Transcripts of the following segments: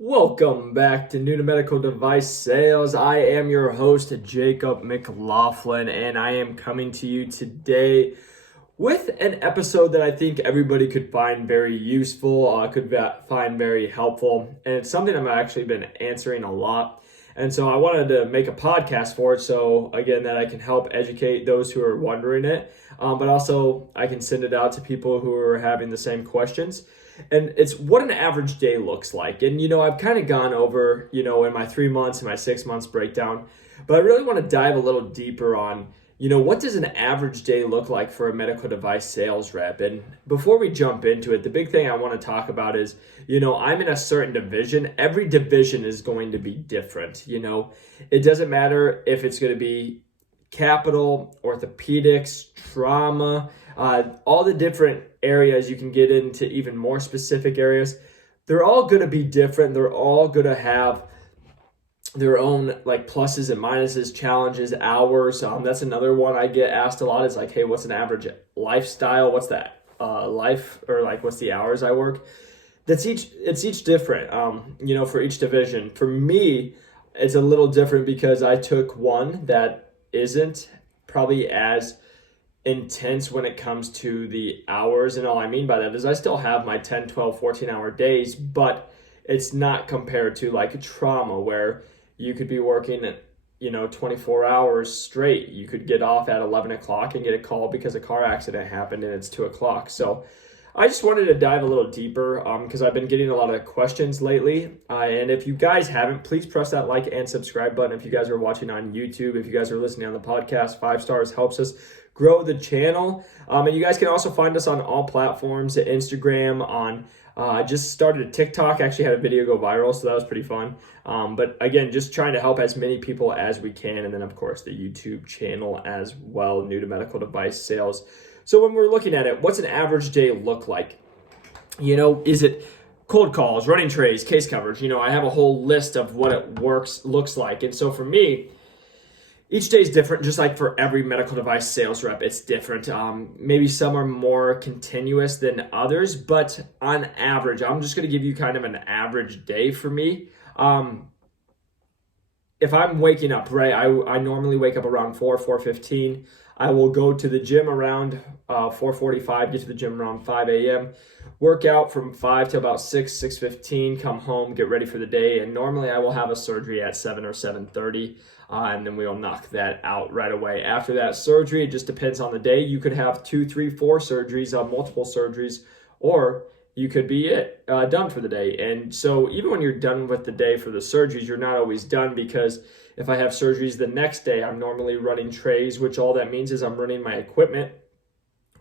Welcome back to New to Medical Device Sales. I am your host, Jacob McLaughlin, and I am coming to you today with an episode that I think everybody could find very useful, find very helpful, and it's something I've actually been answering a lot. And so I wanted to make a podcast for it, so again, that I can help educate those who are wondering it, but also I can send it out to people who are having the same questions. And it's what an average day looks like. And, I've kind of gone over, in my 3 months and my 6 months breakdown, but I really want to dive a little deeper on, what does an average day look like for a medical device sales rep? And before we jump into it, the big thing I want to talk about is, I'm in a certain division. Every division is going to be different. It doesn't matter if it's going to be capital, orthopedics, trauma, all the different areas. You can get into even more specific areas. They're all going to be different. They're all going to have their own pluses and minuses, challenges, hours. That's another one I get asked a lot is hey, what's an average lifestyle? What's that life, or what's the hours I work? It's each different, for each division. For me, it's a little different because I took one that isn't probably as intense when it comes to the hours. And all I mean by that is I still have my 10, 12, 14-hour days, but it's not compared to trauma where you could be working at 24 hours straight. You could get off at 11 o'clock and get a call because a car accident happened and it's 2 o'clock. So I just wanted to dive a little deeper because I've been getting a lot of questions lately. And if you guys haven't, please press that like and subscribe button. If you guys are watching on YouTube, if you guys are listening on the podcast, 5 stars helps us grow the channel. And you guys can also find us on all platforms, Instagram, on just started a TikTok, actually had a video go viral, so that was pretty fun. But again, just trying to help as many people as we can. And then of course the YouTube channel as well, New to Medical Device Sales. So when we're looking at it, what's an average day look like? Is it cold calls, running trays, case coverage? I have a whole list of what it looks like. And so for me, each day is different, just like for every medical device sales rep, it's different. Maybe some are more continuous than others, but on average, I'm just going to give you kind of an average day for me. If I'm waking up, right, I normally wake up around 4:15. I will go to the gym around 4:45, get to the gym around 5 a.m., work out from 5 to about 6:15, come home, get ready for the day. And normally I will have a surgery at 7 or 7:30, and then we'll knock that out right away. After that surgery, it just depends on the day. You could have 2, 3, 4 surgeries, multiple surgeries, or you could be done for the day. And so even when you're done with the day for the surgeries, you're not always done, because if I have surgeries the next day, I'm normally running trays, which all that means is I'm running my equipment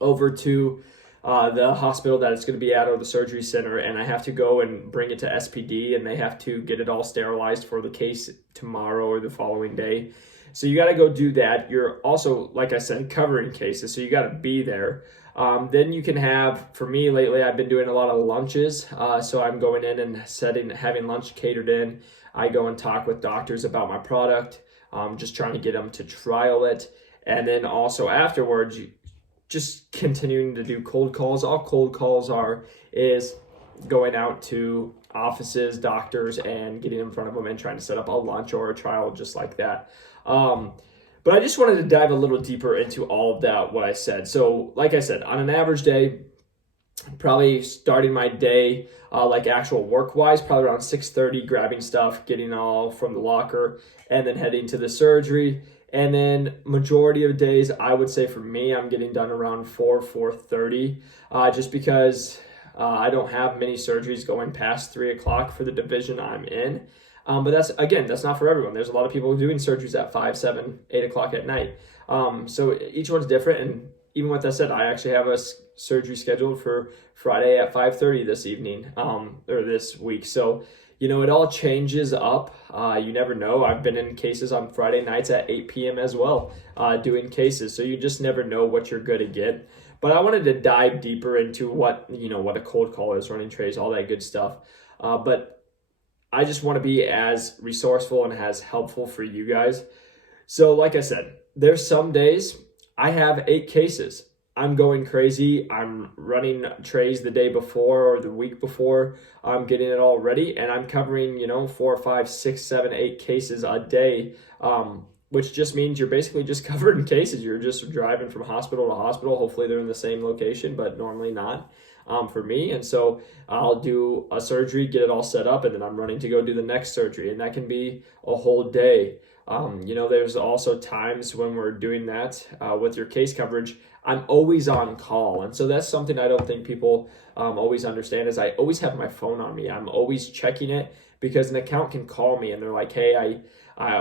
over to the hospital that it's going to be at, or the surgery center, and I have to go and bring it to SPD, and they have to get it all sterilized for the case tomorrow or the following day. So you got to go do that. You're also, like I said, covering cases, so you got to be there. Then you can have, for me lately, I've been doing a lot of lunches. So I'm going in and having lunch catered in. I go and talk with doctors about my product, just trying to get them to trial it. And then also afterwards, just continuing to do cold calls. All cold calls is going out to offices, doctors, and getting in front of them and trying to set up a lunch or a trial just like that. But I just wanted to dive a little deeper into all of that, what I said. So like I said, on an average day, probably starting my day actual work-wise, probably around 6:30, grabbing stuff, getting all from the locker, and then heading to the surgery. And then majority of days, I would say for me, I'm getting done around 4:30, just because I don't have many surgeries going past 3 o'clock for the division I'm in. But that's not for everyone. There's a lot of people doing surgeries at 5, 7, 8 o'clock at night. So each one's different. And even with that said, I actually have a surgery scheduled for Friday at 5:30 this evening, or this week. So, it all changes up. You never know. I've been in cases on Friday nights at 8 p.m. as well, doing cases. So you just never know what you're going to get. But I wanted to dive deeper into what a cold call is, running trays, all that good stuff. But I just want to be as resourceful and as helpful for you guys. So like I said, there's some days I have 8 cases. I'm going crazy. I'm running trays the day before or the week before. I'm getting it all ready, and I'm covering, 4, 5, 6, 7, 8 cases a day, which just means you're basically just covering cases. You're just driving from hospital to hospital. Hopefully they're in the same location, but normally not, for me. And so I'll do a surgery, get it all set up, and then I'm running to go do the next surgery, and that can be a whole day. There's also times when we're doing that with your case coverage. I'm always on call. And so that's something I don't think people always understand is I always have my phone on me. I'm always checking it because an account can call me and they're like, hey,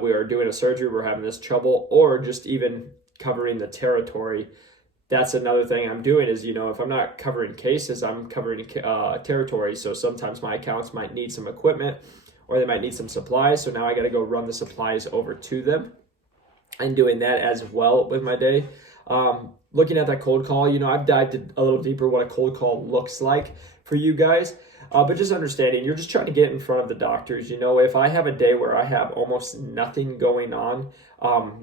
we are doing a surgery, we're having this trouble, or just even covering the territory. That's another thing I'm doing is, if I'm not covering cases, I'm covering territory. So sometimes my accounts might need some equipment or they might need some supplies. So now I got to go run the supplies over to them and doing that as well with my day. Looking at that cold call, I've dived a little deeper what a cold call looks like for you guys. But just understanding, you're just trying to get in front of the doctors. If I have a day where I have almost nothing going on,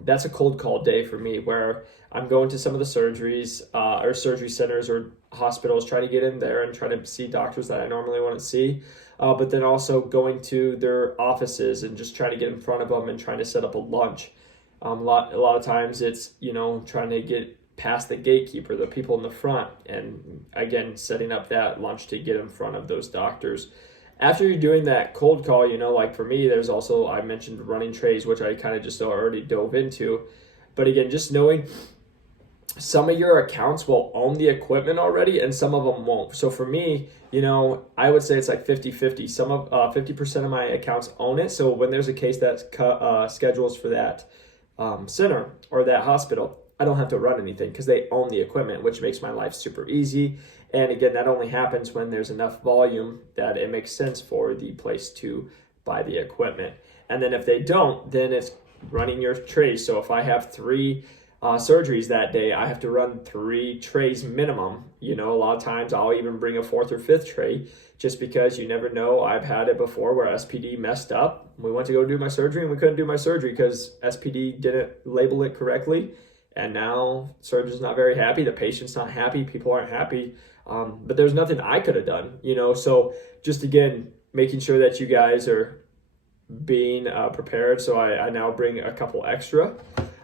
that's a cold call day for me where I'm going to some of the surgeries or surgery centers or hospitals, trying to get in there and try to see doctors that I normally wouldn't see. But then also going to their offices and just trying to get in front of them and trying to set up a lunch. A lot of times it's, trying to get past the gatekeeper, the people in the front, and again, setting up that lunch to get in front of those doctors. After you're doing that cold call, like for me, there's also, I mentioned running trays, which I kind of just already dove into. But again, just knowing some of your accounts will own the equipment already and some of them won't. So for me, I would say it's like 50-50. Some of 50% of my accounts own it. So when there's a case that schedules for that center or that hospital, I don't have to run anything because they own the equipment, which makes my life super easy. And again, that only happens when there's enough volume that it makes sense for the place to buy the equipment. And then if they don't, then it's running your trays. So if I have 3 surgeries that day, I have to run 3 trays minimum. A lot of times I'll even bring a 4th or 5th tray just because you never know. I've had it before where SPD messed up. We went to go do my surgery and we couldn't do my surgery because SPD didn't label it correctly. And now surgeon's not very happy, the patient's not happy, people aren't happy, but there's nothing I could have done, So just again, making sure that you guys are being prepared. So I now bring a couple extra.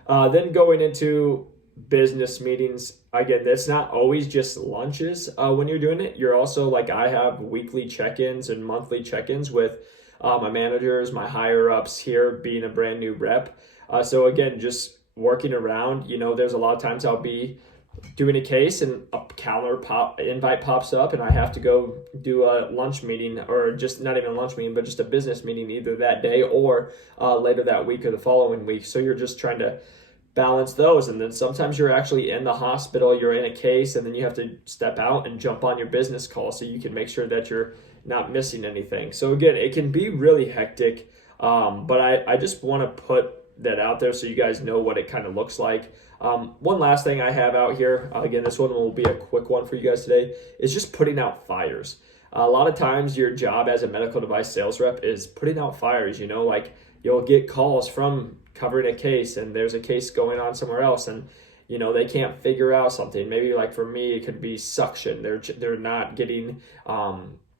Then going into business meetings, again, that's not always just lunches when you're doing it. You're also like, I have weekly check-ins and monthly check-ins with my managers, my higher ups here being a brand new rep. So again, just working around, there's a lot of times I'll be doing a case and a calendar invite pops up and I have to go do a lunch meeting, or just not even a lunch meeting, but just a business meeting either that day or later that week or the following week. So you're just trying to balance those. And then sometimes you're actually in the hospital, you're in a case, and then you have to step out and jump on your business call so you can make sure that you're not missing anything. So again, it can be really hectic, but I just want to put that out there so you guys know what it kind of looks like. One last thing I have out here, again, this one will be a quick one for you guys today, is just putting out fires. A lot of times your job as a medical device sales rep is putting out fires. Like you'll get calls from covering a case and there's a case going on somewhere else and they can't figure out something. Maybe like for me, it could be suction. They're not getting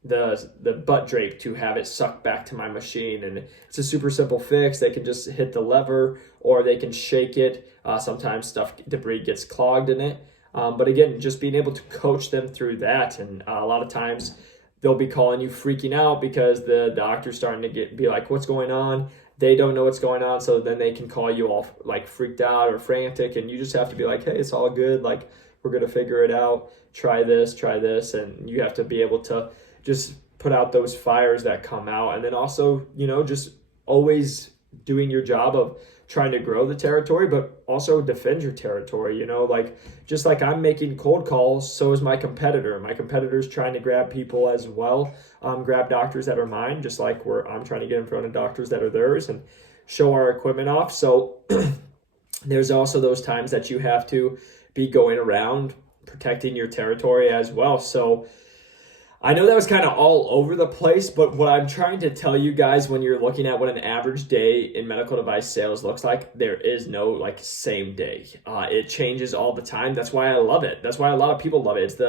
the butt drape to have it sucked back to my machine, and it's a super simple fix. They can just hit the lever or they can shake it. Sometimes debris gets clogged in it, but again, just being able to coach them through that. And a lot of times they'll be calling you freaking out because the doctor's starting to be like, what's going on? They don't know what's going on, so then they can call you all like freaked out or frantic, and you just have to be like, hey, it's all good, like we're gonna figure it out, try this, and you have to be able to just put out those fires that come out. And then also, just always doing your job of trying to grow the territory, but also defend your territory. Like just like I'm making cold calls, so is my competitor. My competitor's trying to grab people as well, grab doctors that are mine, just like I'm trying to get in front of doctors that are theirs and show our equipment off. So there's also those times that you have to be going around protecting your territory as well. So I know that was kind of all over the place, but what I'm trying to tell you guys when you're looking at what an average day in medical device sales looks like, there is no like same day. It changes all the time. That's why I love it. That's why a lot of people love it.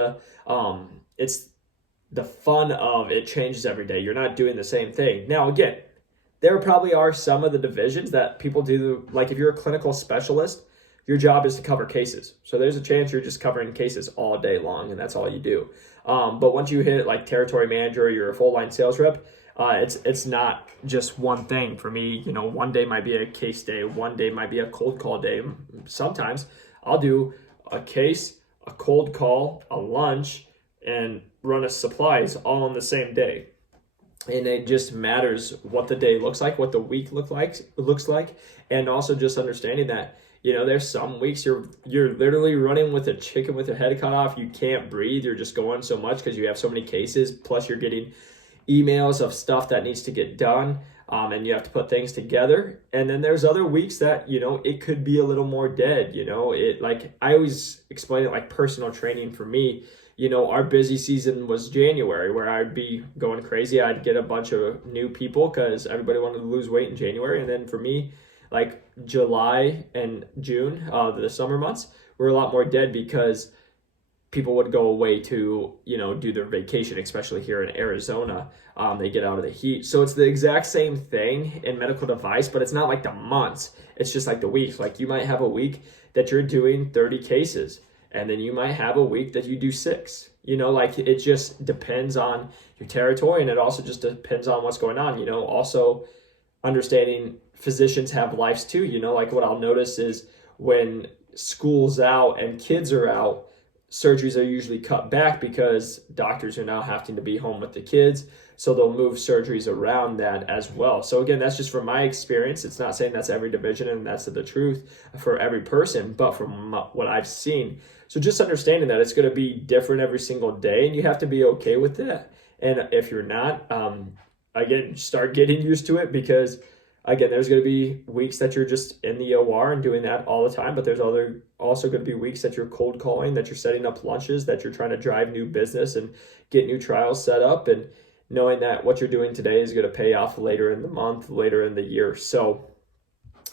It's the fun of it changes every day. You're not doing the same thing. Now, again, there probably are some of the divisions that people do. Like if you're a clinical specialist, your job is to cover cases. So there's a chance you're just covering cases all day long and that's all you do. But once you hit like territory manager or you're a full line sales rep, it's not just one thing. For me, one day might be a case day, one day might be a cold call day. Sometimes I'll do a case, a cold call, a lunch, and run a supplies all on the same day. And it just matters what the day looks like, what the week looks like, and also just understanding that there's some weeks you're literally running with a chicken with your head cut off. You can't breathe. You're just going so much because you have so many cases. Plus, you're getting emails of stuff that needs to get done, and you have to put things together. And then there's other weeks that it could be a little more dead. It like I always explain it like personal training for me. Our busy season was January where I'd be going crazy. I'd get a bunch of new people because everybody wanted to lose weight in January. And then for me, like July and June, the summer months, were a lot more dead because people would go away to, do their vacation, especially here in Arizona. They get out of the heat. So it's the exact same thing in medical device, but it's not like the months. It's just like the weeks. Like you might have a week that you're doing 30 cases. And then you might have a week that you do 6. Like it just depends on your territory, and it also just depends on what's going on. Also understanding physicians have lives too. Like what I'll notice is when school's out and kids are out, surgeries are usually cut back because doctors are now having to be home with the kids. So they'll move surgeries around that as well. So again, that's just from my experience. It's not saying that's every division and that's the truth for every person, but from what I've seen. So just understanding that it's going to be different every single day and you have to be okay with that. And if you're not, again, start getting used to it because again, there's going to be weeks that you're just in the OR and doing that all the time, but there's also going to be weeks that you're cold calling, that you're setting up lunches, that you're trying to drive new business and get new trials set up, and knowing that what you're doing today is going to pay off later in the month, later in the year. So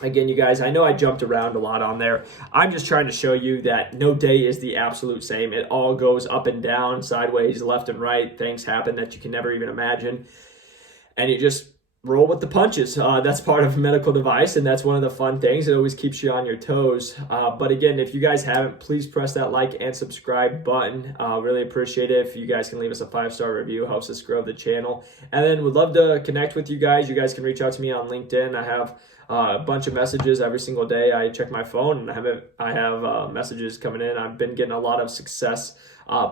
again, you guys, I know I jumped around a lot on there. I'm just trying to show you that no day is the absolute same. It all goes up and down, sideways, left and right. Things happen that you can never even imagine. And you just roll with the punches. That's part of medical device, and that's one of the fun things. It always keeps you on your toes. But again, if you guys haven't, please press that like and subscribe button. Really appreciate it. If you guys can leave us a 5-star review, helps us grow the channel. And then would love to connect with you guys. You guys can reach out to me on LinkedIn. I have a bunch of messages every single day. I check my phone and I have messages coming in. I've been getting a lot of success.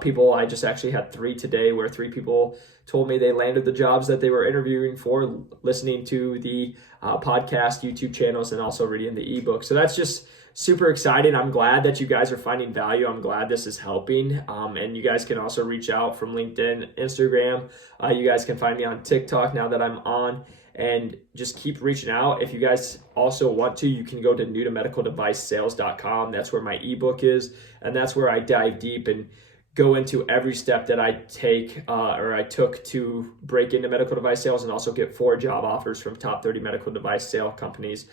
People, I just actually had 3 today where 3 people told me they landed the jobs that they were interviewing for, listening to the podcast, YouTube channels, and also reading the ebook. So that's just super exciting. I'm glad that you guys are finding value. I'm glad this is helping. And you guys can also reach out from LinkedIn, Instagram. You guys can find me on TikTok now that I'm on. And just keep reaching out. If you guys also want to, you can go to newtomedicaldevicesales.com. That's where my ebook is. And that's where I dive deep and go into every step that I take or I took to break into medical device sales, and also get 4 job offers from top 30 medical device sale companies,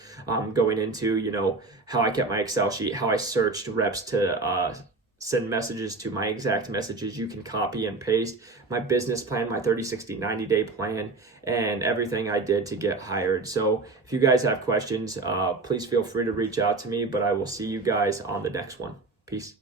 going into, how I kept my Excel sheet, how I searched reps to send messages to my exact messages you can copy and paste, my business plan, my 30, 60, 90-day plan, and everything I did to get hired. So if you guys have questions, please feel free to reach out to me, but I will see you guys on the next one. Peace.